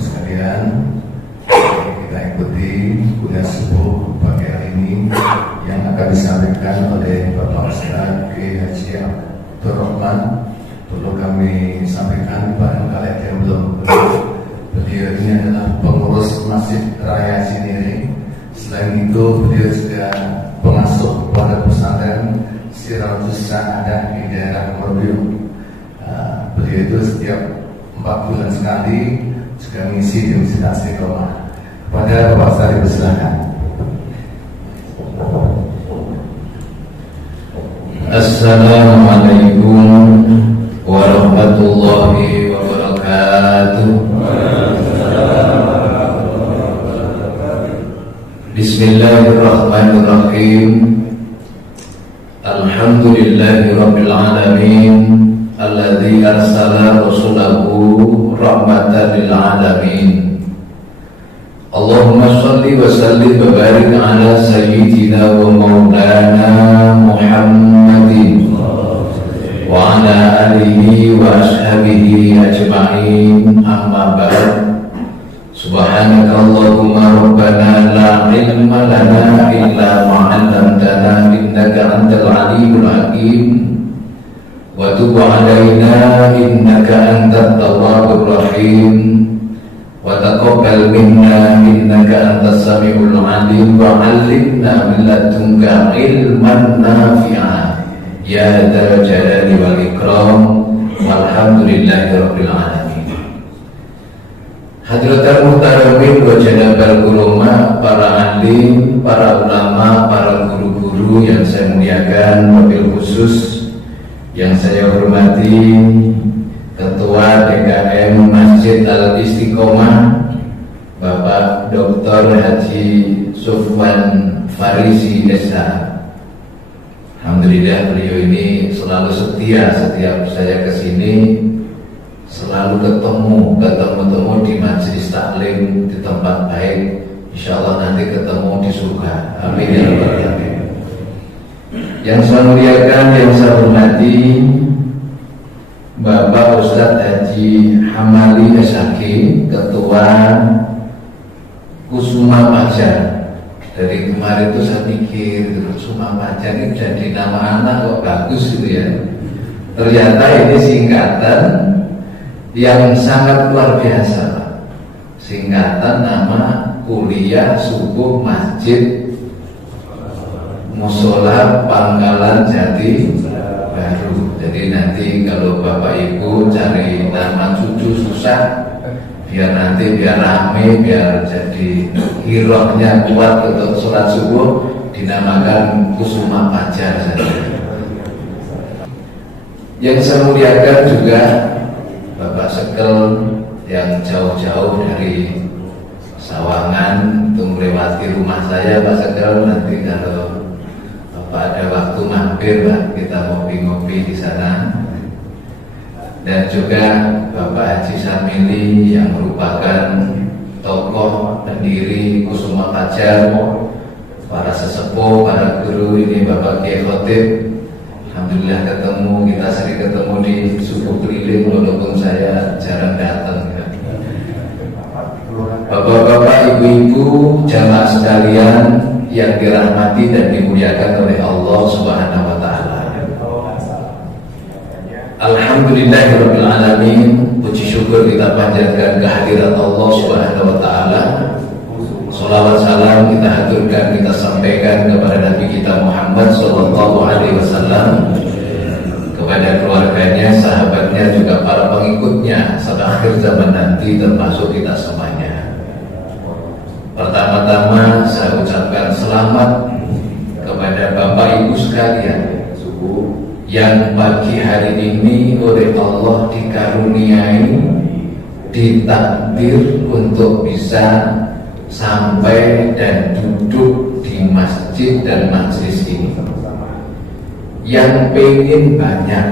sekalian, kita ikuti kuliah subuh pagi hari ini yang akan disampaikan oleh Bapak Ustaz Kiai Haji Abdul Rahman. Perlu kami sampaikan barangkali ada yang belum tahu, beliau ini adalah pengurus Masjid Raya Cinere. Selain itu beliau juga pengasuh pondok pesantren Siratul Sa'adah di daerah Morobe. Beliau itu setiap 4 bulan sekali juga mengisi di Masjid Istiqomah. Kepada Bapak Ustaz dipersilakan. Assalamualaikum warahmatullahi wabarakatuh. Bismillahirrahmanirrahim. Alhamdulillahi rabbil alamin, alladzi arsala rasulahu rahmatan lil alamin. Allahumma shalli wa sallim wa barik ala sayyidina wa maulana Muhammadin wa ala alihi wa ashabihi ajma'in, amma ba'd. Subhanaka Allahumma rabbana la ilma lana illa ma 'allamtana innaka antal alimul hakim wa tub 'alaina innaka antat tawwabur rahim wa taqabbal minna innaka antas samiul 'alim wa 'allimna min ladunka ilman nafi'a ya dzal jalali wal ikram walhamdulillahi rabbil alamin. Hadratul muhtaramin wa janabal kurama, para alim, para ulama, para guru-guru yang saya muliakan, wabil khusus yang saya hormati Ketua DKM Masjid Al Istiqomah Bapak Dr. Haji Sufwan Farisi SH. Alhamdulillah beliau ini selalu setia, setiap saya kesini selalu ketemu di majelis taklim, di tempat baik. Insya Allah nanti ketemu di surga. Amin ya rabbal alamin. Yang saya muliakan, yang saya hormati Bapak Ustadz Haji Hamali Esaki, Ketua Kusuma Pajar. Dari kemarin itu saya pikir Kusuma Pajar ini jadi nama anak kok bagus gitu ya. Ternyata ini singkatan yang sangat luar biasa, Pak. Singkatan nama Kuliah Subuh Masjid Musola Pangkalan Jati Baru. Jadi nanti kalau Bapak Ibu cari nama cucu susah, biar rame, biar jadi hirohnya kuat untuk sholat subuh, dinamakan Kusuma Pajar saja. Yang saya muliakan juga Bapak Sekel yang jauh-jauh dari Sawangan untuk melewati rumah saya, Pak Sekel. Nanti kalau Bapak ada waktu mampir, Pak, kita ngopi-ngopi di sana. Dan juga Bapak Haji Samili yang merupakan tokoh pendiri Kusuma Pajar, para sesepuh, para guru ini, Bapak Kiai Khotib. Alhamdulillah ketemu, kita sering ketemu di subuh keliling walaupun saya jarang datang ya. Bapak-bapak, ibu-ibu, jamaah sekalian yang dirahmati dan dimuliakan oleh Allah Subhanahu wa taala. Alhamdulillahirabbil alamin, puji syukur kita panjatkan kehadirat Allah Subhanahu wa taala. Salawat salam kita aturkan, kita sampaikan kepada Nabi kita Muhammad sallallahu alaihi wasallam, kepada keluarganya, sahabatnya, juga para pengikutnya sampai akhir zaman nanti, termasuk kita semuanya. Pertama-tama saya ucapkan selamat kepada Bapak Ibu sekalian yang pagi hari ini oleh Allah dikaruniai, ditakdir untuk bisa sampai dan duduk di masjid dan majelis ini. Yang pengen banyak,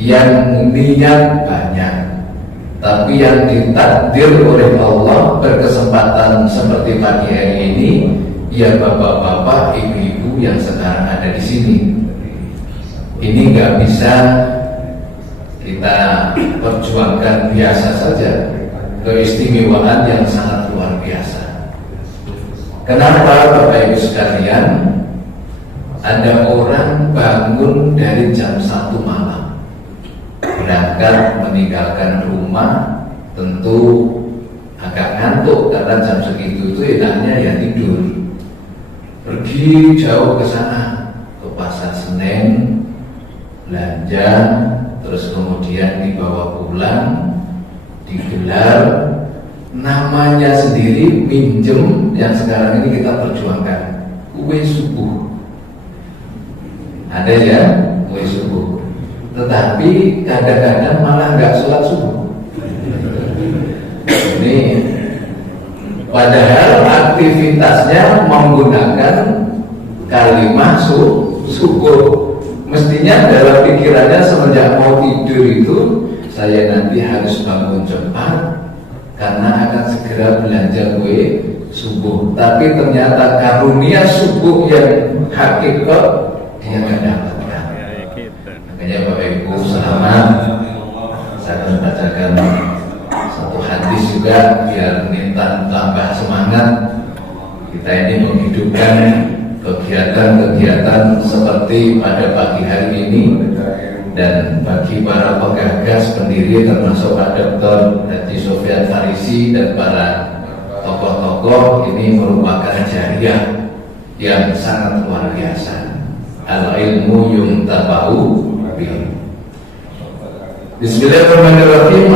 yang niat banyak, tapi yang ditakdir oleh Allah berkesempatan seperti pagi hari ini, ya bapak-bapak, ibu-ibu yang sekarang ada di sini. Ini nggak bisa kita perjuangkan biasa saja, keistimewaan yang sangat luar biasa. Kenapa Bapak Ibu sekalian? Ada orang bangun dari jam 1 malam, berangkat meninggalkan rumah, tentu agak ngantuk karena jam segitu itu enaknya ya tidur. Pergi jauh ke sana, ke Pasar Senen, belanja, terus kemudian dibawa pulang, digelar, namanya sendiri minjem yang sekarang ini kita perjuangkan, kue subuh. Ada ya kue subuh, tetapi kadang-kadang malah nggak sholat subuh. Ini padahal aktivitasnya menggunakan kalimat subuh. Mestinya dalam pikirannya semenjak mau tidur itu, saya nanti harus bangun cepat karena akan segera belanja kue subuh. Tapi ternyata karunia subuh yang hakikat dia nggak dapatkan. Makanya Bapak Ibu selamat. Saya akan bacakan satu hadis juga biar minta tambah semangat. Kita ini menghidupkan kegiatan-kegiatan seperti pada pagi hari ini, dan bagi para penggagas pendiri termasuk Pak Dr. Haji Sofyan Farisi dan para tokoh-tokoh, ini merupakan jariah yang sangat luar biasa. Al-ilmu yuntafa'u bihi. Bismillahirrahmanirrahim.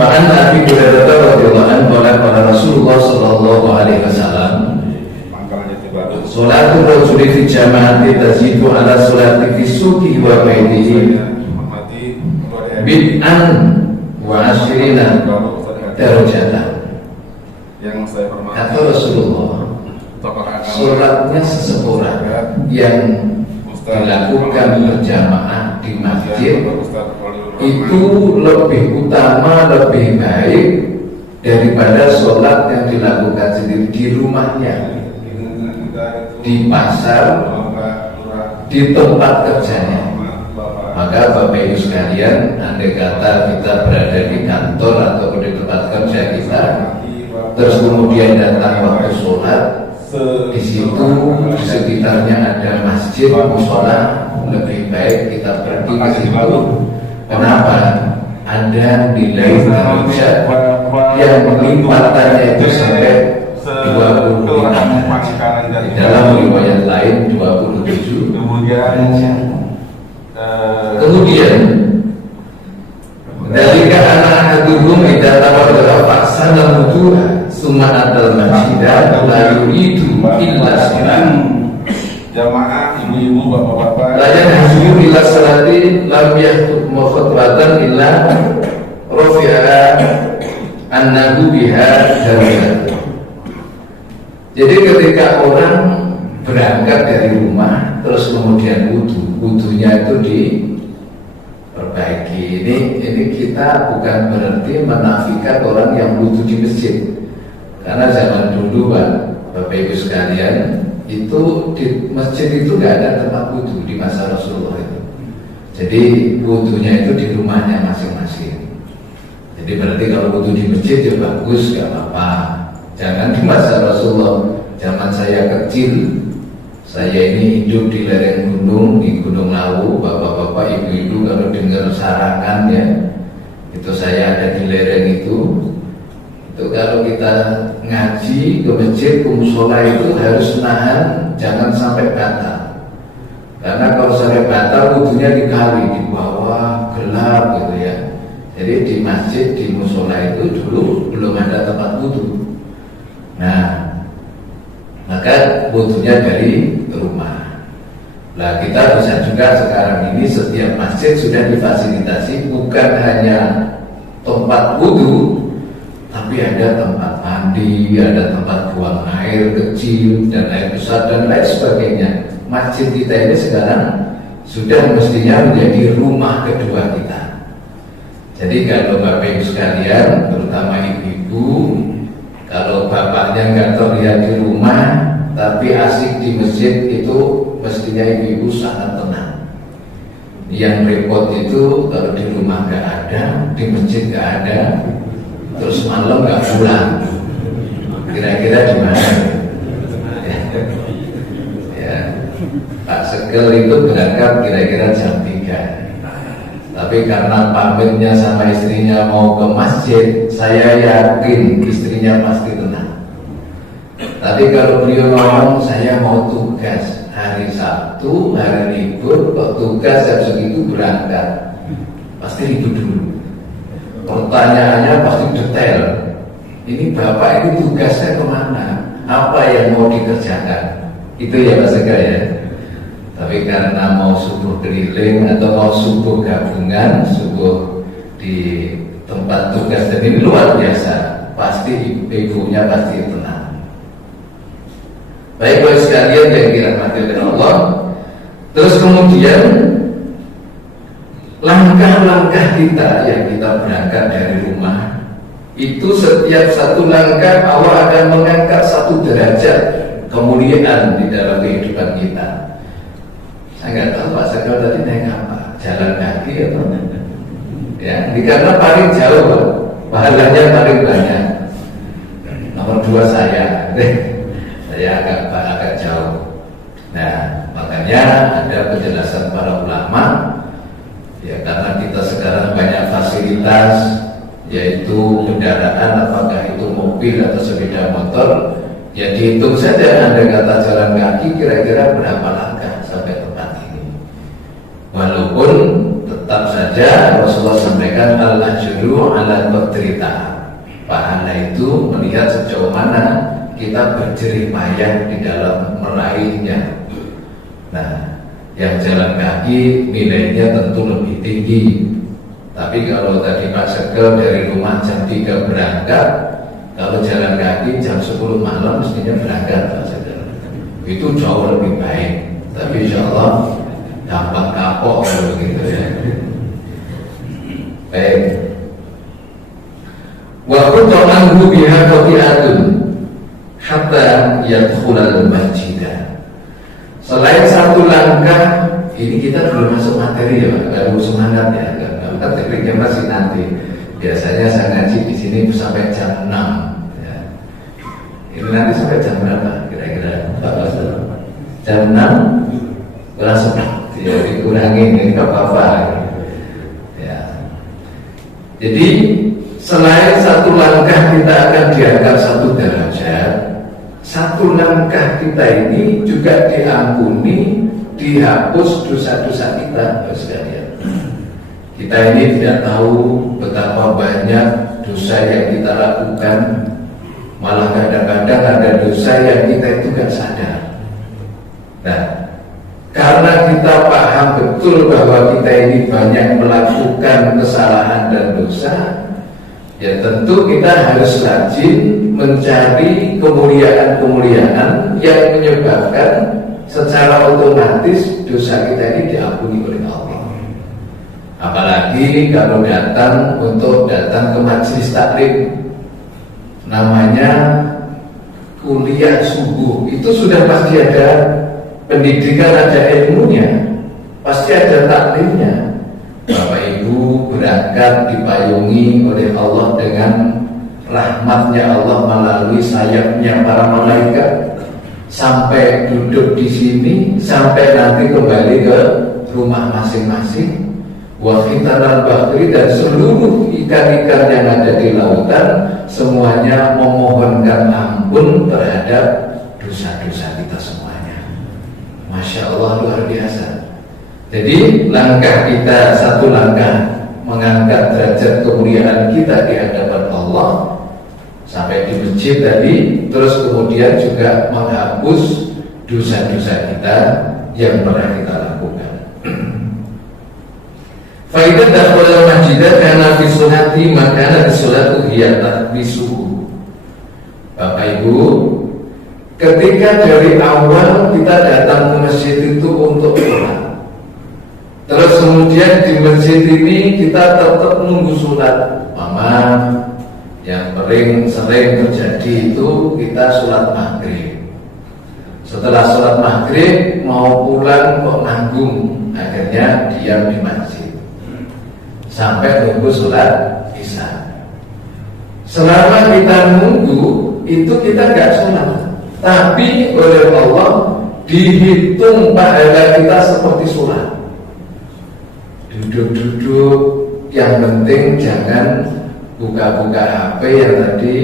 An Abi Hurairah radhiyallahu anhu qala Rasulullah sallallahu alaihi wasallam, Salatul rajuli fi jama'ati tazidu ala salati fi suqi wa baitihi bid'an wa asyrina darajatan. Kata Rasulullah, sholatnya seseorang yang dilakukan berjamaah di masjid itu lebih utama, lebih baik daripada sholat yang dilakukan sendiri di rumahnya, di pasar, di tempat kerjanya. Maka Bapak Ibu sekalian, andai kata kita berada di kantor atau di tempat kerja kita, terus kemudian datang waktu sholat, di situ di sekitarnya ada masjid, musola, lebih baik kita pergi ke situ. Kenapa? Ada nilai darajat yang lipatannya itu sampai 25 derajat. Di dalam riwayat lain 27 derajat. Kemudian dari anak hadum tidak tawadara faksan dan wudu'a summa atal masjidah la yuridu illa salat. Jamaah ibu-ibu bapak-bapak La yanhaju ila salati lam yahtub khutbatan illa rafi'a annahu biha darajat. Jadi ketika orang berangkat dari rumah terus kemudian wudunya itu diperbaiki. Ini kita bukan berarti menafikan orang yang wudu di masjid. Karena zaman dulu Bapak Ibu sekalian, itu di masjid itu nggak ada tempat wudu di masa Rasulullah itu. Jadi wudunya itu di rumahnya masing-masing. Jadi berarti kalau wudu di masjid ya bagus, nggak apa-apa. Jangan di masa Rasulullah. Zaman saya kecil, saya ini hidup di lereng gunung, di Gunung Lawu. Bapak-bapak, ibu-ibu kalau dengar sarangan ya, itu saya ada di lereng itu. Itu kalau kita ngaji ke masjid, ke musola itu harus nahan, jangan sampai batal. Karena kalau sampai batal, wudunya dikali di bawah, gelap gitu ya. Jadi di masjid, di musola itu dulu belum ada tempat wudu. Nah, maka wudunya dari rumah. Nah, kita bisa juga sekarang ini setiap masjid sudah difasilitasi bukan hanya tempat wudu, tapi ada tempat mandi, ada tempat buang air kecil dan air besar dan lain sebagainya. Masjid kita ini sekarang sudah mestinya menjadi rumah kedua kita. Jadi kalau Bapak Ibu sekalian, terutama ibu-ibu, kalau bapaknya nggak terlihat di rumah tapi asik di masjid, itu mestinya ibu-ibu sangat tenang. Yang repot itu kalau di rumah nggak ada, di masjid nggak ada, terus malam nggak pulang, kira-kira di mana? Ya, Pak Segel itu berangkat kira-kira jam 3. Tapi karena pamitnya sama istrinya mau ke masjid, saya yakin istrinya pasti tenang. Tapi kalau beliau ngomong saya mau tugas hari Sabtu, hari libur, kok tugas jam segitu berangkat, pasti ribut dulu. Pertanyaannya pasti detail. Ini bapak ini tugasnya kemana? Apa yang mau dikerjakan? Itu ya Pak Segel ya. Tapi karena mau subuh keliling atau mau subuh gabungan, subuh di tempat tugas dan ini luar biasa, pasti ibunya pasti tenang. Baik Bapak sekalian yang dirahmati oleh Allah. Terus kemudian langkah-langkah kita yang kita berangkat dari rumah itu setiap satu langkah Allah akan mengangkat satu derajat kemuliaan di dalam kehidupan kita. Saya nggak tahu Pak Segel tadi naik apa, jalan kaki atau ya, karena paling jauh, pahalanya paling banyak. Nomor 2 saya agak jauh. Nah, makanya ada penjelasan para ulama, ya karena kita sekarang banyak fasilitas, yaitu kendaraan, apakah itu mobil atau sepeda motor, ya dihitung saja Anda kata jalan kaki kira-kira berapa langkah sampai tempat ini. Walaupun tetap saja Rasulullah sampaikan al-ajru ala qadri ta'at. Pahala itu melihat sejauh mana kita berjerih payah di dalam meraihnya. Nah, yang jalan kaki nilainya tentu lebih tinggi. Tapi kalau tadi Pak Segel dari rumah jam 3 berangkat, kalau jalan kaki jam 10 malam mestinya berangkat Pak Segel. Itu jauh lebih baik. Tapi insya Allah gampang kapok kalau begitu ya. Baik. Wa qut'anhu biha qati'atun hatta yadkhulal masjidah. Selain satu langkah, ini kita belum masuk materi ya Pak, baru semangat ya. Tekniknya masih nanti. Biasanya saya ngaji di sini sampai jam 6 ya. Ini nanti sampai jam berapa kira-kira Pak? Jam 6 langsung ya dikurangi, ini gak apa-apa ya. Jadi selain satu langkah kita akan diangkat satu derajat, satu langkah kita ini juga diampuni, dihapus dosa-dosa kita sekalian. Kita ini tidak tahu betapa banyak dosa yang kita lakukan, malah kadang-kadang ada dosa yang kita itu gak sadar. Nah, karena kita paham betul bahwa kita ini banyak melakukan kesalahan dan dosa, ya tentu kita harus rajin mencari kemuliaan-kemuliaan yang menyebabkan secara otomatis dosa kita ini diampuni oleh Allah. Apalagi kalau datang ke majelis taklim, namanya kuliah subuh, itu sudah pasti ada pendidikan, ada ilmunya, pasti ada taklimnya. Bapak Ibu berangkat dipayungi oleh Allah dengan rahmatnya Allah melalui sayapnya para malaikat, sampai duduk di sini, sampai nanti kembali ke rumah masing-masing. Wa khitanal bahri, dan seluruh ikan-ikan yang ada di lautan semuanya memohonkan ampun terhadap dosa-dosa kita semuanya. Masya Allah, luar biasa. Jadi langkah kita, satu langkah mengangkat derajat kemuliaan kita di hadapan Allah sampai di masjid tadi, terus kemudian juga menghapus dosa-dosa kita yang pernah kita lakukan. Faidah dakwal masjidah karena fisunati maka disolatu hiyatat bisuhu. Bapak Ibu, ketika dari awal kita datang ke masjid itu untuk sholat, terus kemudian di masjid ini kita tetap nunggu sholat. Mama, yang paling sering terjadi itu kita sholat maghrib. Setelah sholat maghrib mau pulang kok nanggung, akhirnya diam di masjid sampai nunggu sholat isya. Selama kita nunggu itu kita nggak sholat, tapi oleh Allah dihitung pahala kita seperti sholat. Duduk-duduk, yang penting jangan buka-buka HP yang tadi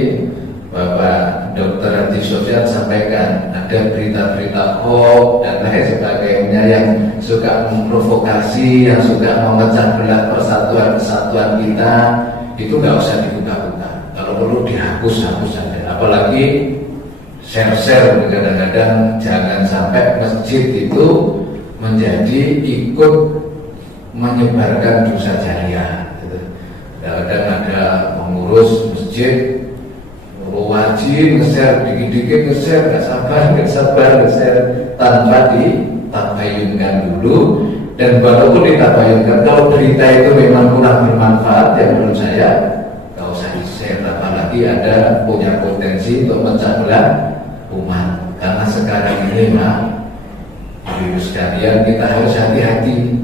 Bapak Dr. Haji Sofyan sampaikan. Ada berita-berita hoax dan lain sebagainya yang suka memprovokasi, yang suka memecah belah persatuan-kesatuan kita. Itu nggak usah dibuka-buka. Kalau perlu dihapus-hapus saja. Apalagi share-share, kadang-kadang jangan sampai masjid itu menjadi ikut menyebarkan dosa jariah. Kadang-kadang ada pengurus masjid wajib nge-share, dikit-dikit nge-share, nggak sabar nge-share tanpa ditabayunkan dulu. Dan walaupun ditabayunkan, kalau berita itu memang kurang bermanfaat, ya menurut saya nggak usah di-share. Apalagi ada punya potensi untuk memecah belah umat. Karena sekarang ini virus sekalian, kita harus hati-hati.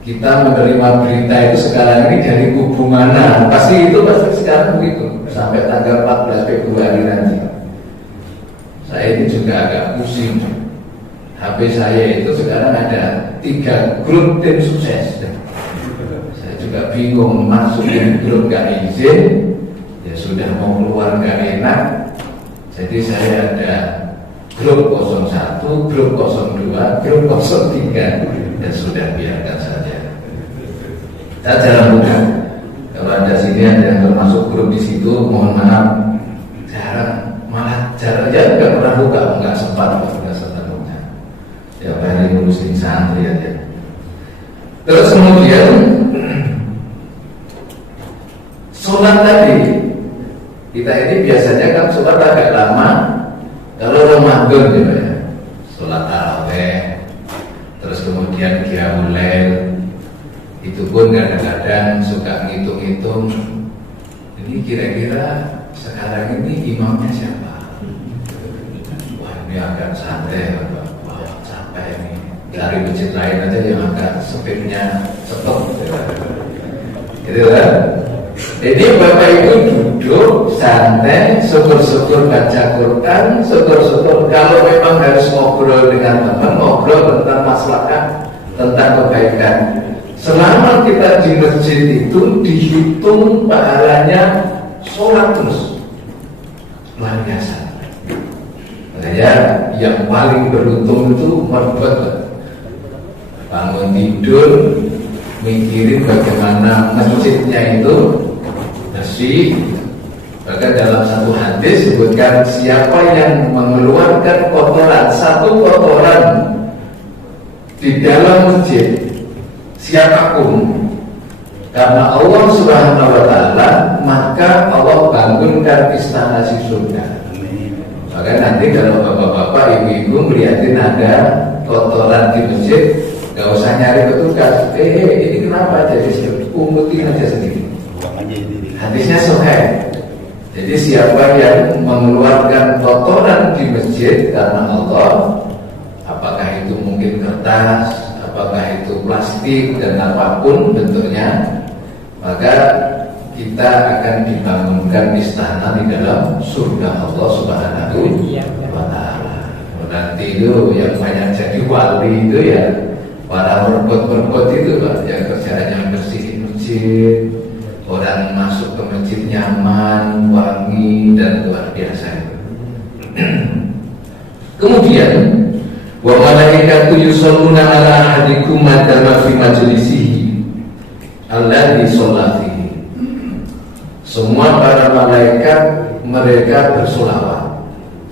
Kita menerima berita itu sekarang ini dari kubu mana? Pasti sekarang begitu. Sampai tanggal 14 Februari nanti. Saya ini juga agak pusing. HP saya itu sekarang ada 3 grup tim sukses. Saya juga bingung, masukin grup gak izin, ya sudah mau keluar gak enak. Jadi saya ada grup 01, grup 02, grup 03, dan sudah biarkan saja. Saya jarang buka. Kalau ada sini ada yang termasuk grup di situ, mohon maaf, malah jarang aja nggak pernah buka, nggak sempat buka. Ya hari ngurusin santri aja. Terus kemudian sholat tadi, kita ini biasanya kan sholat agak lama. Kalau Ramadan gitu ya, sholat taraweh, terus kemudian qiyamul lail. Itu pun kadang-kadang suka ngitung-ngitung, ini kira-kira sekarang ini imamnya siapa? Wah ini agak santai, wah capek ini. Dari masjid lain aja yang agak sepirnya cepet, gitu kan? Jadi Bapak Ibu duduk santai, syukur-syukur baca Quran, syukur-syukur kalau memang harus ngobrol dengan teman, ngobrol tentang maslahat, tentang kebaikan. Selama kita di masjid itu dihitung pahalanya sholat terus, luar biasa. Makanya yang paling beruntung itu merbet, bangun tidur mikirin bagaimana masjidnya itu bersih. Bahkan dalam satu hadis sebutkan siapa yang mengeluarkan kotoran, satu kotoran di dalam masjid, siapapun, karena Allah Subhanahu wa Ta'ala, maka Allah bangunkan istana si surga. Maka nanti kalau bapak-bapak, ibu-ibu melihatin ada kotoran di masjid, gak usah nyari petugas. Ini kenapa jadi pungutin aja sendiri. Hadisnya sahih. Jadi siapa yang mengeluarkan kotoran di masjid karena Allah, apakah itu mungkin kertas, apakah itu plastik dan apapun bentuknya, maka kita akan dibangunkan istana di dalam surga Allah Subhanahu wa Ta'ala. Nanti itu yang banyak jadi wali itu ya para merbot-merbot itu Pak, yang kerjanya bersihin masjid, orang masuk ke masjid nyaman, wangi dan luar biasa. Kemudian wa malaikatu yusholluna ala ahadikum madama fi majlisihi alladhi shalla fihi. Semua para malaikat mereka bersolawat.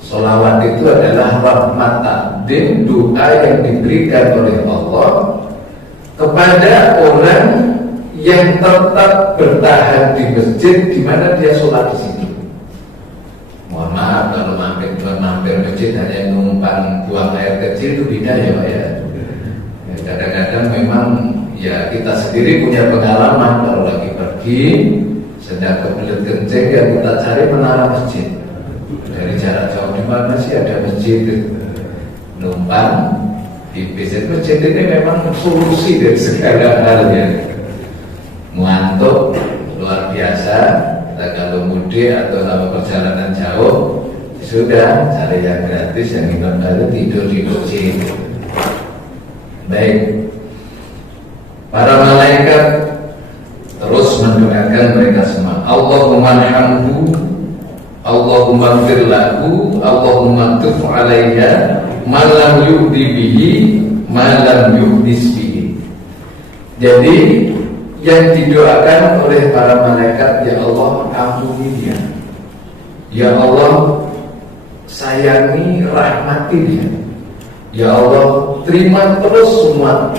Solawat itu adalah rahmat takdim, doa yang diberikan oleh Allah kepada orang yang tetap bertahan di masjid di mana dia sholat di situ. Mohon maaf kalau mampir masjid hanya numpang buang air kecil itu beda ya Pak ya. Kadang-kadang memang ya kita sendiri punya pengalaman kalau lagi pergi sedang kebelet kencing ya kita cari menara masjid. Dari jarak jauh di mana sih ada masjid, numpang di masjid ini memang solusi dari segala hal ya. Ngantuk luar biasa, kita kalau mudik mudik atau lama perjalanan jauh, sudah cari yang gratis, yang inap itu tidur di masjid. Baik, para malaikat terus mendoakan mereka semua. Allahumma hamdu, Allahumma gfir lahu, Allahumma tuf alaiha, malam yu'di bihi, malam yu'dis bihi. Jadi yang didoakan oleh para malaikat, ya Allah ampuni dia, ya Allah sayangi, rahmati dia, ya Allah terima terus semua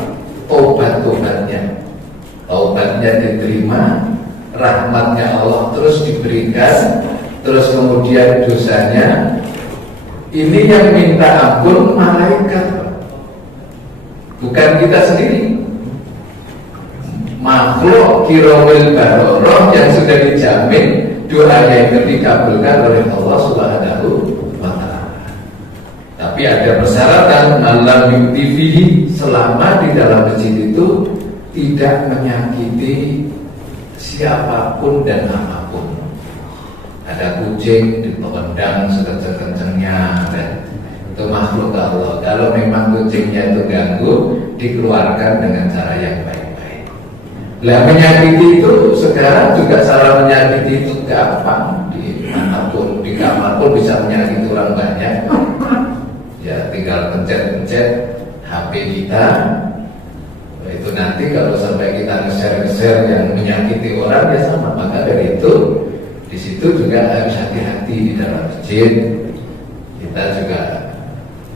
taubat-taubatnya, taubatnya diterima, rahmatnya Allah terus diberikan, terus kemudian dosanya. Ini yang minta ampun malaikat, bukan kita sendiri. Makhluk kiramil baroroh yang sudah dijamin doanya itu dikabulkan oleh Allah Subhanahu wa ta'ala. Tapi ada persyaratan, malam yuktifihi, selama di dalam masjid itu tidak menyakiti siapapun dan apapun. Ada kucing ditendang sekencang-kencangnya, itu makhluk Allah. Kalau memang kucingnya itu ganggu, dikeluarkan dengan cara yang baik. Lah menyakiti itu sekarang juga cara menyakiti itu gampang, di manapun, di kamar pun bisa menyakiti orang banyak. Ya tinggal pencet-pencet HP kita. Itu nanti kalau sampai kita nge-share yang menyakiti orang ya sama. Maka dari itu di situ juga harus hati-hati di dalam masjid. Kita juga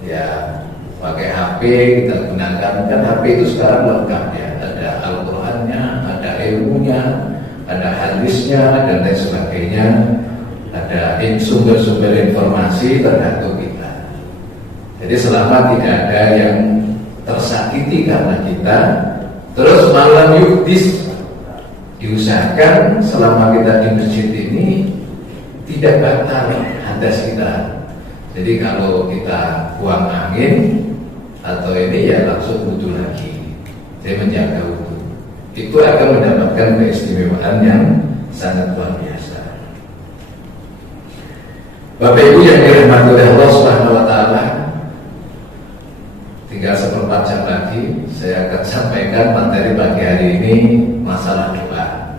ya pakai HP, kita gunakan, kan HP itu sekarang lengkap ya, ada Al-Qurannya, ada ilmunya, ada hadisnya dan lain sebagainya, ada sumber-sumber informasi tergantung kita. Jadi selama tidak ada yang tersakiti karena kita, terus malam yudis, diusahakan selama kita di masjid ini tidak batal hadas kita. Jadi kalau kita buang angin atau ini ya langsung wudu lagi. Saya menjaga wudu. Itu akan mendapatkan keistimewaan yang sangat luar biasa. Bapak Ibu yang dirahmati oleh Allah Subhanahu wa taala, tinggal 1/4 jam lagi saya akan sampaikan materi pagi hari ini, masalah doa.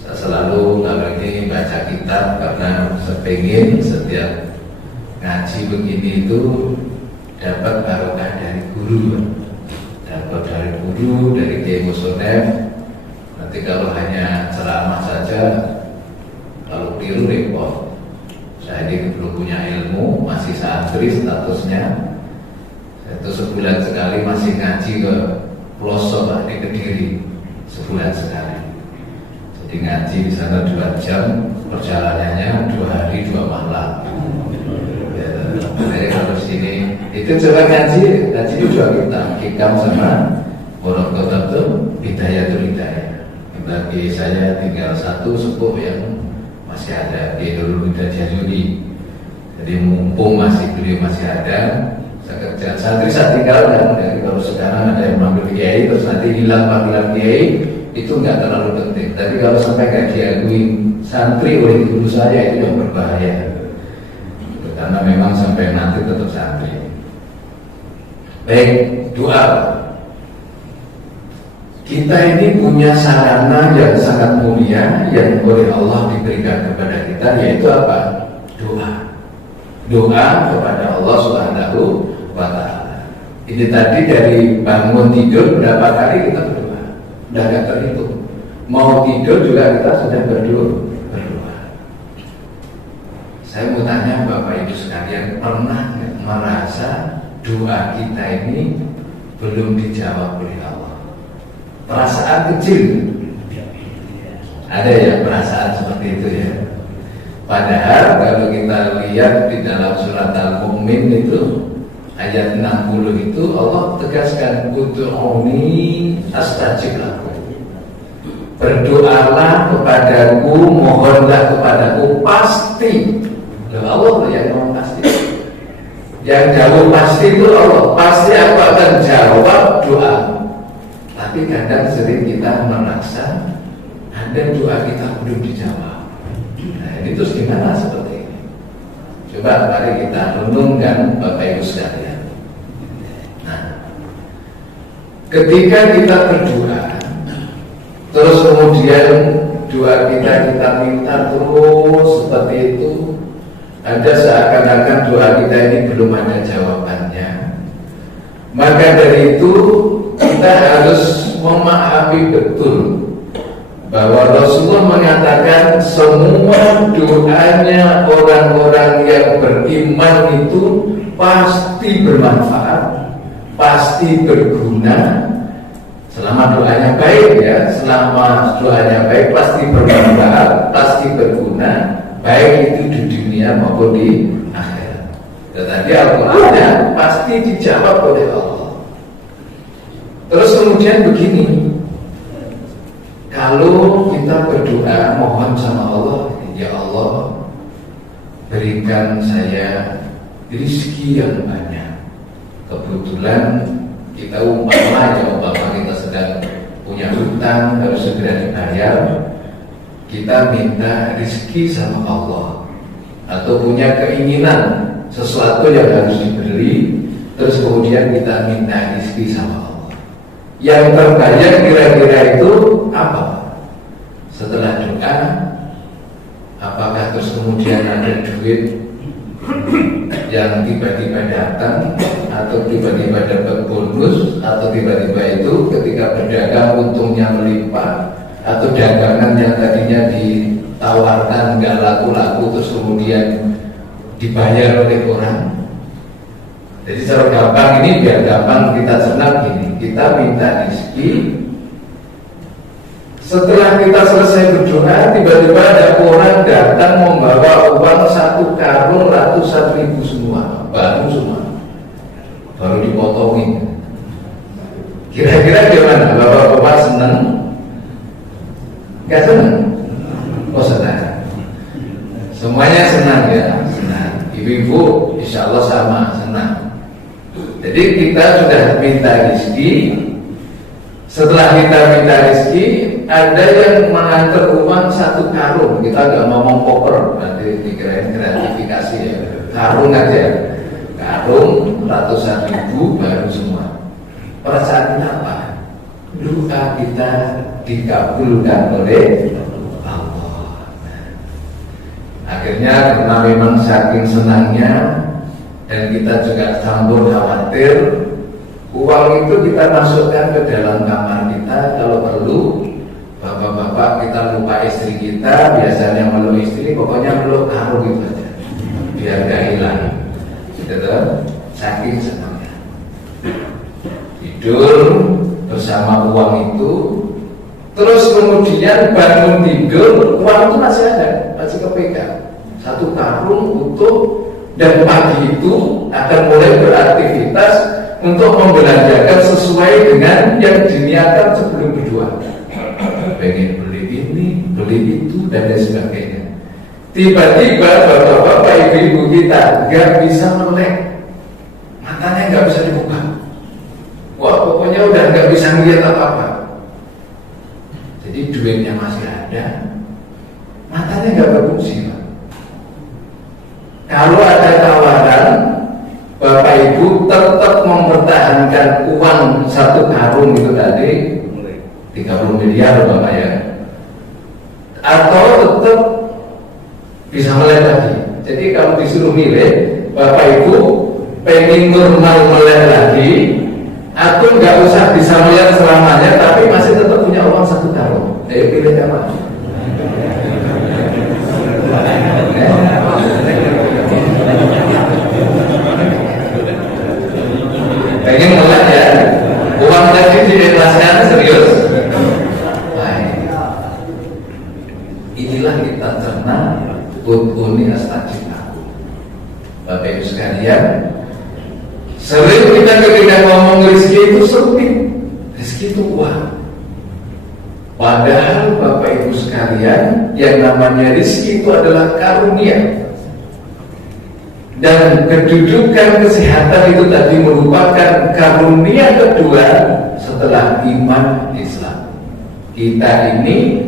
Saya selalu kalau ini baca kitab karena sepengin setiap ngaji begini itu dapat barokah dari guru, dapat dari guru, dari Kiai Musonef. Nanti kalau hanya ceramah saja, kalau keliru repot. Saya ini belum punya ilmu, masih santri statusnya. Itu sebulan sekali masih ngaji ke pelosok di Kediri, sebulan sekali. Jadi ngaji di sana 2 jam, perjalanannya 2 hari 2 malam. Jadi kalau sini itu coba ngaji itu 2 kitab, hikam sama Murokotab itu Hidayatul Hidayah. Bagi saya tinggal 1 sepuh yang masih ada di Nurul Huda Jazuli. Jadi mumpung beliau masih ada, saya kerja santri saya tinggalkan. Jadi kalau sekarang ada yang manggil kiai terus nanti hilang panggilan kiai, itu nggak terlalu penting. Tapi kalau sampai nggak diakui santri oleh guru saya, itu yang berbahaya. Karena memang sampai nanti tetap santri. Baik, doa. Kita ini punya sarana yang sangat mulia yang oleh Allah diberikan kepada kita, yaitu apa? Doa. Doa kepada Allah Subhanahu wa ta'ala. Ini tadi dari bangun tidur berapa kali kita berdoa? Sudah gak terhitung. Mau tidur juga kita sudah berdoa. Saya mau tanya Bapak Ibu sekalian, pernah merasa doa kita ini belum dijawab oleh Allah? Perasaan kecil, ada ya perasaan seperti itu ya. Padahal kalau kita lihat di dalam surat Al-Mu'min itu ayat 60 itu Allah tegaskan, ud'uni astajib lakum. Berdoalah kepadaku, mohonlah kepadaku, pasti. Allah yang mau pasti. Yang jawab pasti itu Allah. Pasti aku akan jawab doa. Tapi kadang sering kita merasa ada doa kita belum dijawab. Nah, ini terus gimana seperti ini? Coba mari kita renungkan Bapak Ibu sekalian. Nah, ketika kita berdoa, terus kemudian doa kita minta terus seperti itu, ada seakan-akan doa kita ini belum ada jawabannya. Maka dari itu kita harus memahami betul bahwa Rasulullah mengatakan semua doanya orang-orang yang beriman itu pasti bermanfaat, pasti berguna. Selama doanya baik ya, selama doanya baik pasti bermanfaat, pasti berguna, baik itu di dunia maupun di akhirat. Tetapi Al-Qur'annya pasti dijawab oleh Allah. Terus kemudian begini, kalau kita berdoa mohon sama Allah, ya Allah berikan saya rezeki yang banyak. Kebetulan kita umpama kita sedang punya hutang harus segera dibayar, kita minta rezeki sama Allah, atau punya keinginan sesuatu yang harus dibeli, terus kemudian kita minta rezeki sama Allah. Yang terbayar kira-kira itu apa? Setelah doa, apakah terus kemudian ada duit yang tiba-tiba datang, atau tiba-tiba dapat bonus, atau tiba-tiba itu ketika berdagang untungnya melimpah, atau dagangan yang tadinya ditawarkan nggak laku-laku terus kemudian dibayar oleh orang. Jadi secara gampang ini, biar gampang kita senang gini, kita minta rezeki. Setelah kita selesai berdoa, tiba-tiba ada orang datang membawa uang 1 karung ratusan ribu semua, baru semua, baru dipotongin. Kira-kira gimana? Bapak-bapak senang? Gak senang? Oh senang. Semuanya senang ya, senang. Ibu-ibu insya Allah sama, senang. Jadi kita sudah minta rezeki. Setelah kita minta rezeki, ada yang mengantar uang 1 karung. Kita nggak ngomong koper, nanti dikirain gratifikasi ya. Karung aja, karung ratusan ribu baru semua. Perasaan apa? Doa kita dikabulkan oleh Allah. Akhirnya karena memang saking senangnya, dan kita juga campur khawatir, uang itu kita masukkan ke dalam kamar kita. Kalau perlu, bapak-bapak kita lupa istri kita, biasanya meluk istri, pokoknya meluk karung itu aja, biar gak hilang. Gitu, saking senangnya. Tidur bersama uang itu, terus kemudian bangun tidur, uang itu masih ada, masih kepegang. 1 karung utuh. Dan pagi itu akan mulai beraktivitas untuk membelanjakan sesuai dengan yang diniatkan sebelum berdoa. Pengen beli ini, beli itu, dan lain sebagainya. Tiba-tiba bapak-bapak, ibu-ibu kita gak bisa melek, matanya gak bisa dibuka. Wah, pokoknya udah gak bisa ngeliat apa-apa. Jadi duitnya masih ada, matanya gak berfungsi. Kalau ada tawaran, Bapak Ibu tetap mempertahankan uang 1 karung itu tadi 30 miliar Bapak ya, atau tetap bisa melek lagi. Jadi kalau disuruh milih, Bapak Ibu pengen normal melek lagi, atau nggak usah bisa melek selamanya tapi masih tetap punya uang 1 karung. Ayo pilih apa? Pengen melek ya, uang tadi diikhlaskan serius. Baik, inilah kita cerna udhuni astajib aku. Bapak Ibu sekalian, sering kita ketika ngomong rezeki itu sempit, rezeki itu uang. Padahal Bapak Ibu sekalian, yang namanya rezeki itu adalah karunia. Dan kedudukan kesehatan itu tadi merupakan karunia kedua setelah iman Islam. Kita ini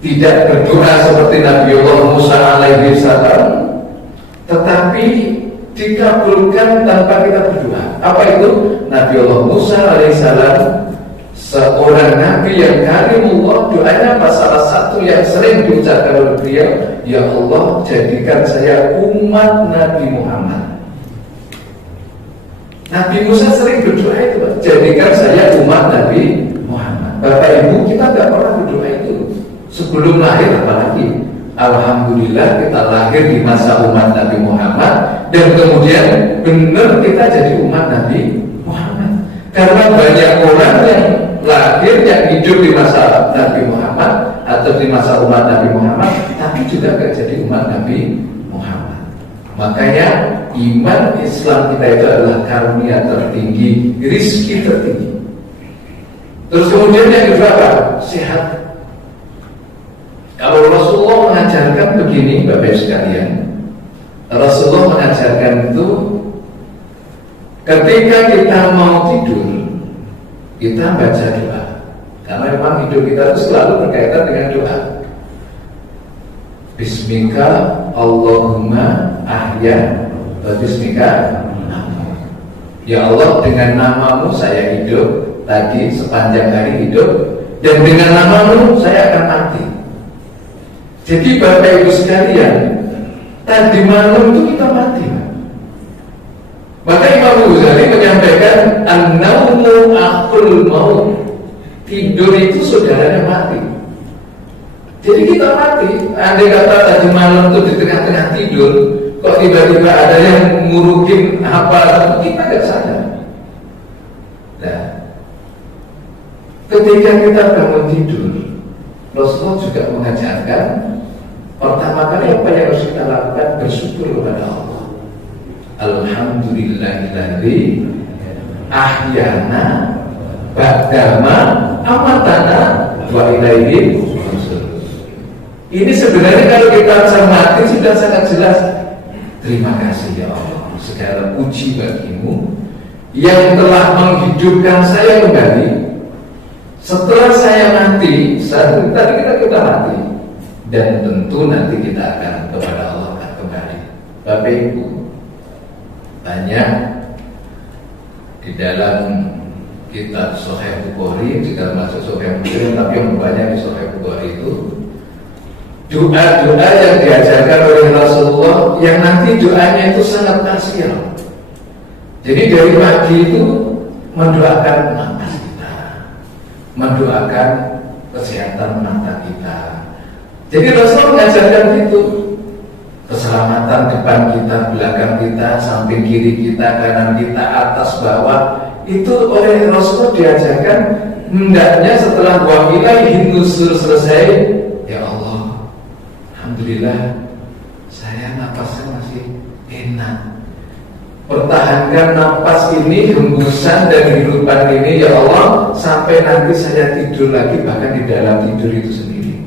tidak berdoa seperti Nabi Allah Musa alaihi salam, tetapi dikabulkan tanpa kita berdoa. Apa itu? Nabi Allah Musa alaihi salam seorang nabi yang karimullah, doanya apa? Salah satu yang sering diucapkan oleh beliau, ya Allah jadikan saya umat Nabi Muhammad. Nabi Musa sering berdoa itu, jadikan saya umat Nabi Muhammad. Bapak Ibu, kita tidak pernah berdoa itu sebelum lahir, apalagi alhamdulillah kita lahir di masa umat Nabi Muhammad, dan kemudian benar kita jadi umat Nabi Muhammad. Karena banyak orang yang lahir, yang hidup di masa Nabi Muhammad atau di masa umat Nabi Muhammad, tapi juga gak jadi umat Nabi Muhammad. Makanya iman Islam kita itu adalah karunia tertinggi, rizki tertinggi. Terus kemudian yang kedua apa? Sehat. Kalau Rasulullah mengajarkan begini, Bapak Ibu sekalian, Rasulullah mengajarkan itu ketika kita mau tidur, kita baca doa. Karena memang hidup kita itu selalu berkaitan dengan doa. Bismika Allahumma ahya wa bismika amut. Ya Allah, dengan namamu saya hidup tadi sepanjang hari hidup, dan dengan namamu saya akan mati. Jadi Bapak Ibu sekalian, tadi malam itu kita mati. Maka Imam Ghazali menyampaikan an-naumu akhul maut. Tidur itu saudaranya mati. Jadi kita mati. Andai kata tadi malam itu di tengah-tengah tidur, kok tiba-tiba ada yang ngurukin apa, kita nggak sadar. Nah, ketika kita bangun tidur, Rasulullah juga mengajarkan pertama kali apa yang harus kita lakukan, bersyukur kepada Allah. Alhamdulillahilladzi ahyana ba'dama amatana wa ilaihi nusyur. Ini sebenarnya kalau kita cermati sudah sangat jelas. Terima kasih ya Allah, segala puji bagimu yang telah menghidupkan saya kembali setelah saya mati. Tadi kita mati, dan tentu nanti kita akan kepada Allah akan kembali. Bapak Ibu, banyak di dalam kitab Sahih Bukhari, juga masuk Sahih Muslim, tapi yang banyak di Sahih Bukhari itu doa-doa yang diajarkan oleh Rasulullah, yang nanti doanya itu sangat parsial. Jadi dari pagi itu mendoakan nafas kita, mendoakan kesehatan mata kita. Jadi Rasul mengajarkan itu, keselamatan depan kita, belakang kita, samping kiri kita, kanan kita, atas bawah. Itu oleh Rasul diajarkan. Hendaknya setelah wa ilaihi nusyur selesai, ya Allah, alhamdulillah saya napasnya masih enak. Pertahankan napas ini, hembusan dan hidupan ini ya Allah, sampai nanti saya tidur lagi, bahkan di dalam tidur itu sendiri.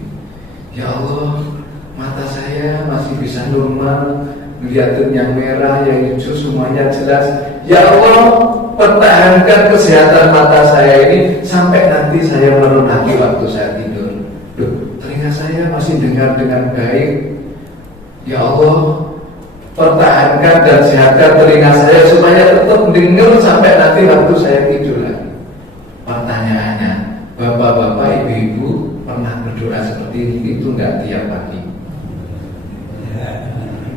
Ya Allah, mata saya masih bisa normal, melihat yang merah, yang hijau, semuanya jelas. Ya Allah, pertahankan kesehatan mata saya ini sampai nanti saya menurun lagi waktu saya tidur. Loh, telinga saya masih dengar dengan baik. Ya Allah, pertahankan dan sehatkan telinga saya supaya tetap dengar sampai nanti waktu saya tidur lagi. Pertanyaannya, bapak-bapak, ibu-ibu pernah berdoa seperti ini? Itu enggak tiap pagi?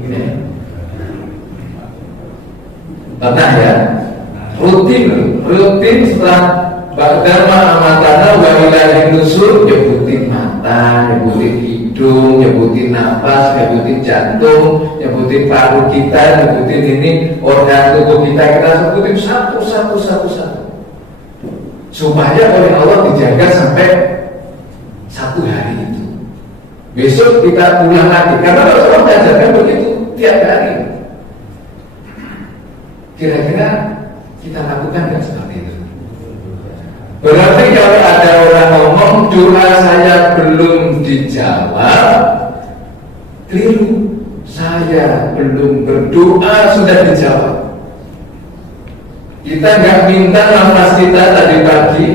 Ini pernah ya? Rutin setelah ba'dama amatana wa ilaihi nusyur, nyebutin mata, nyebutin hidung, nyebutin nafas, nyebutin jantung, nyebutin paru kita, nyebutin ini organ tubuh kita sebutin satu supaya oleh Allah dijaga sampai satu hari itu. Besok kita ulang lagi, karena Rasulullah mengajarkan begitu tiap hari. Kira-kira kita lakukan nggak seperti itu? Berarti kalau ada orang ngomong doa saya belum dijawab, keliru. Saya belum berdoa sudah dijawab. Kita nggak minta nafas kita tadi pagi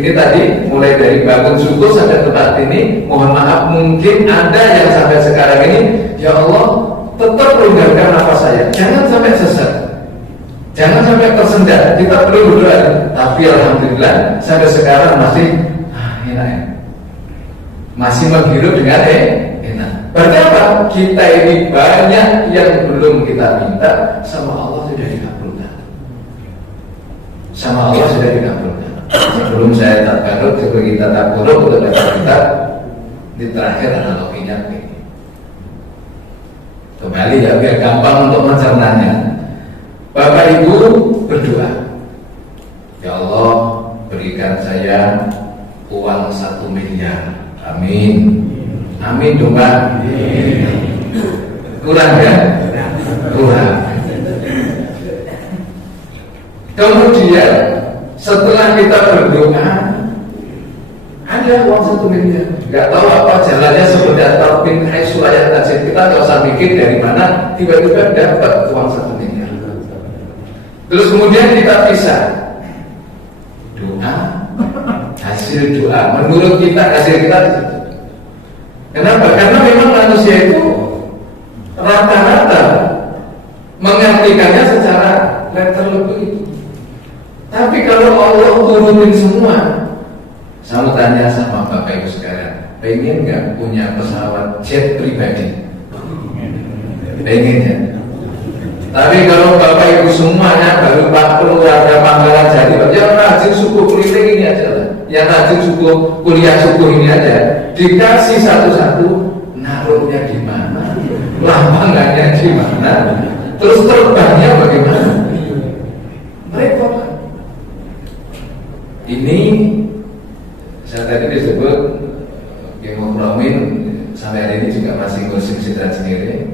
Ini tadi mulai dari bangun subuh sampai tempat ini, mohon maaf mungkin ada yang sampai sekarang ini, ya Allah tetap longgarkan nafas saya, jangan sampai sesat, jangan sampai tersendat. Kita perlu berdoa, tapi alhamdulillah sampai sekarang masih enak ya. Masih menghirup dengan enak. Berarti apa? Kita ini banyak yang belum kita minta, sama Allah sudah dikabulkan. Sama Allah sudah dikabulkan. Sebelum saya tabaruk, sebelum kita tabaruk untuk dapat kita di terakhir analoginya begini. Kembali ya biar gampang untuk mencernanya. Bapak Ibu berdoa, ya Allah berikan saya uang 1 miliar. Amin. Amin dong Pak. Kurang ya? Kurang. Kemudian setelah kita berdoa, ada uang 1 miliar. Gak tahu apa jalannya seperti apa, bin haitsu la yahtasib. Kita gak usah mikir dari mana, tiba-tiba dapat uang 1 miliar. Terus kemudian kita pisah. Doa, hasil doa. Menurut kita hasil kita di situ. Kenapa? Karena memang manusia itu rata-rata mengartikannya secara letter itu. Tapi kalau Allah turunin semua, saya mau tanya sama Bapak Ibu sekarang, pengen nggak punya pesawat jet pribadi? Pengen ya? Tapi kalau Bapak Ibu semuanya baru keluarga Pangkalan Jati, yang rajin suku keliling ini aja lah, yang rajin suku kuliah suku ini aja, dikasih satu-satu, naruhnya di mana, lampangannya di mana, terus terbangnya bagaimana? Mereka ini saya tadi disebut Gemopromin sampai hari ini juga masih ngurus Citra Cinere.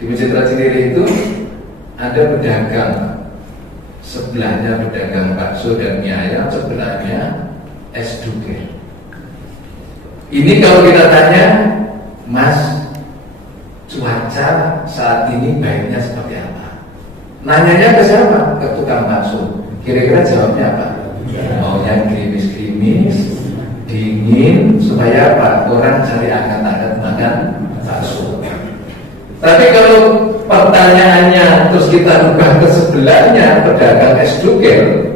Di Citra Cinere itu ada pedagang, sebelahnya pedagang bakso dan mie ayam, sebelahnya es duker. Ini kalau kita tanya, Mas, cuaca saat ini baiknya seperti apa? Nanyanya ke siapa? Ke tukang bakso. Kira-kira jawabnya apa? Maunya gerimis-gerimis, dingin, supaya apa? Orang cari angkat-angkat makan bakso. Tapi kalau pertanyaannya terus kita rubah ke sebelahnya, pedagang es duker,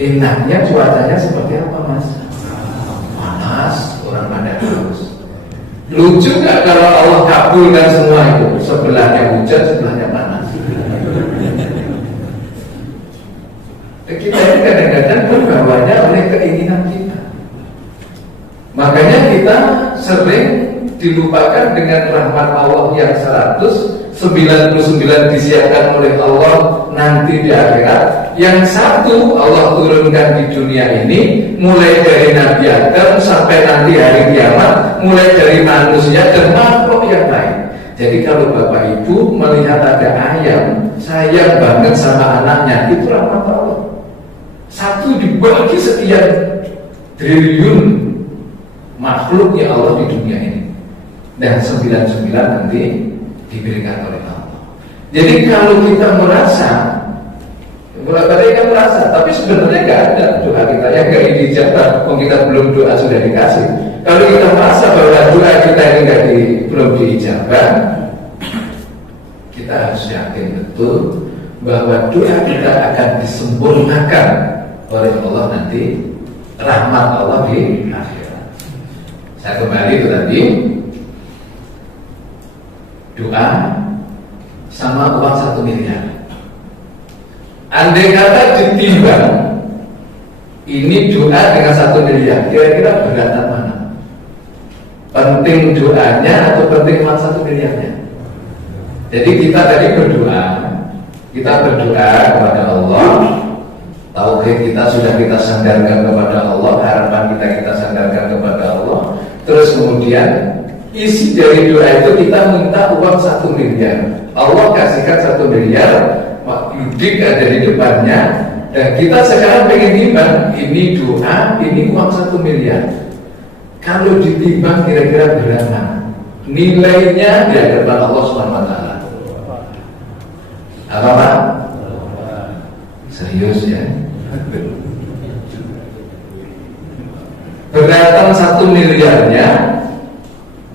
enaknya cuacanya seperti apa Mas? Panas, orang pada haus. Lucu gak kalau Allah kabulkan semua itu? Sebelahnya hujan, sebelahnya panas. Kita ini kadang-kadang berbawanya oleh keinginan kita. Makanya kita sering dilupakan dengan rahmat Allah yang 199 disiapkan oleh Allah nanti di akhirat. Yang satu Allah turunkan di dunia ini, mulai dari Nabi Adam sampai nanti hari kiamat, mulai dari manusia dan makhluk yang lain. Jadi kalau Bapak Ibu melihat ada ayam sayang banget sama anaknya, itu rahmat Allah. Satu dibagi sekian triliun makhluknya Allah di dunia ini, dan 99 nanti diberikan oleh Allah. Jadi kalau kita merasa, mulai kan merasa, tapi sebenarnya nggak ada doa kita yang nggak dijawab. Kalau kita belum doa sudah dikasih. Kalau kita merasa bahwa doa kita ini belum diijabah, kita harus yakin betul bahwa doa kita akan disempurnakan oleh Allah nanti, rahmat Allah di akhirat. Saya kembali ke tadi, doa sama uang 1 miliar. Andai kata ditimbang, ini doa dengan 1 miliar, kira-kira beratan mana? Penting doanya atau penting uang 1 miliarnya? Jadi kita tadi berdoa, kepada Allah, tauhid kita sudah kita sandarkan kepada Allah, harapan kita sandarkan kepada Allah. Terus kemudian isi dari doa itu kita minta uang 1 miliar. Allah kasihkan 1 miliar, Yudik ada di depannya, dan kita sekarang pengen timbang, ini doa, ini uang 1 miliar. Kalau ditimbang kira-kira berapa nilainya di hadapan Allah SWT? Apa Pak? Serius ya? Beratan 1 miliarnya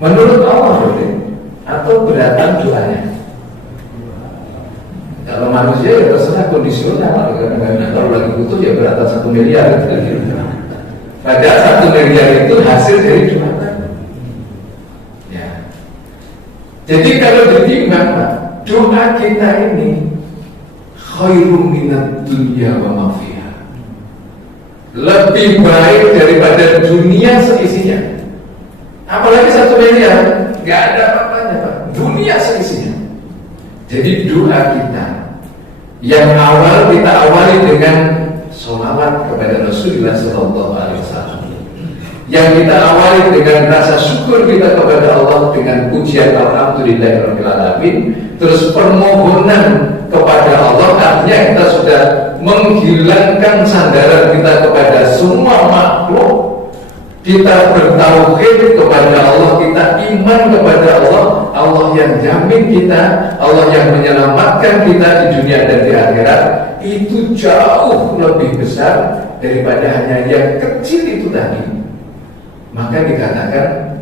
menurut Allah boleh, atau beratan doanya. Kalau manusia ya terserah kondisional, kalau lagi butuh ya beratan 1 miliar. Padahal 1 miliar itu hasil dari doa. Ya. Jadi kalau ditimbang, Pak, doa kita ini khairum minad dunya wa ma fiha, lebih baik daripada dunia seisinya. Apalagi 1 miliar, nggak ada apa-apanya, Pak. Dunia seisinya. Jadi doa kita yang awal kita awali dengan sholawat kepada Rasulullah SAW, yang kita awali dengan rasa syukur kita kepada Allah dengan pujian alhamdulillahirabbil alamin, terus permohonan kepada Allah, artinya kita sudah menghilangkan sandaran kita kepada semua makhluk. Kita bertauhid kepada Allah, kita iman kepada Allah, Allah yang jamin kita, Allah yang menyelamatkan kita di dunia dan di akhirat. Itu jauh lebih besar daripada hanya yang kecil itu tadi. Maka dikatakan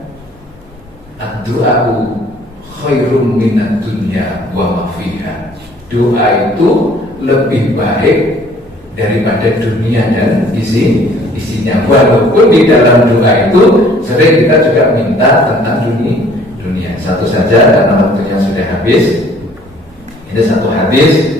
ad-du'a'u khairum minad dunya wa ma fiha. Doa itu lebih baik daripada dunia dan isinya. Walaupun di dalam doa itu sering kita juga minta tentang dunia. Satu saja karena waktunya sudah habis. Ini satu hadis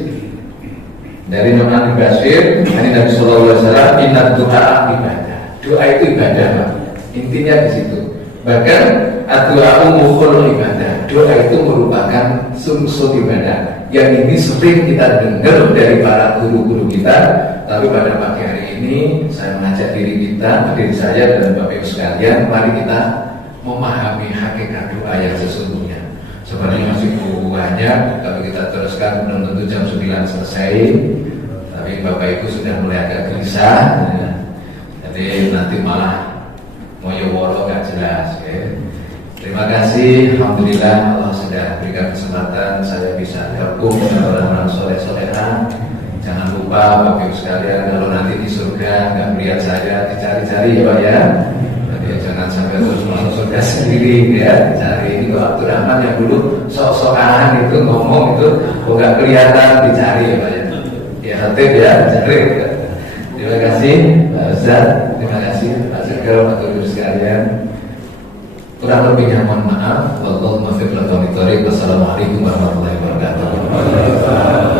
dari Nu'man bin Bashir dari Nabi Sallallahu Alaihi Wasallam, inna doa ibadah. Doa itu ibadah, Pak. Intinya di situ. Bahkan ad-du'a mukhul ibadah. Doa itu merupakan sumsum ibadah. Yang ini sering kita dengar dari para guru-guru kita. Tapi pada pagi hari ini saya mengajak diri saya dan Bapak Ibu sekalian, mari kita memahami hakikat doa yang sesungguhnya. Sebenarnya masih banyak, tapi kita teruskan, belum tentu jam 9 selesai. Tapi Bapak Ibu sudah mulai agak gelisah, ya. Jadi nanti malah moyo-woro gak jelas, ya. Terima kasih, alhamdulillah Allah sudah berikan kesempatan saya bisa gabung dengan orang-orang soleh-solehan. Jangan lupa Bapak Ibu sekalian, kalau nanti di surga nggak melihat saya, dicari-cari ya Pak ya. Jadi jangan sampai terus masuk surga sendiri ya. Cari ini kok Abdurrahman yang dulu sok-sokan itu ngomong itu kok nggak kelihatan, dicari ya Pak ya. Ya hati ya, cari. Terima kasih Pak Ustaz, terima kasih Pak Sekal, Bapak Ibu sekalian. Kurang lebihnya mohon maaf. Wallahu muwaffiq ila aqwamit thoriq. Wassalamualaikum warahmatullahi wabarakatuh.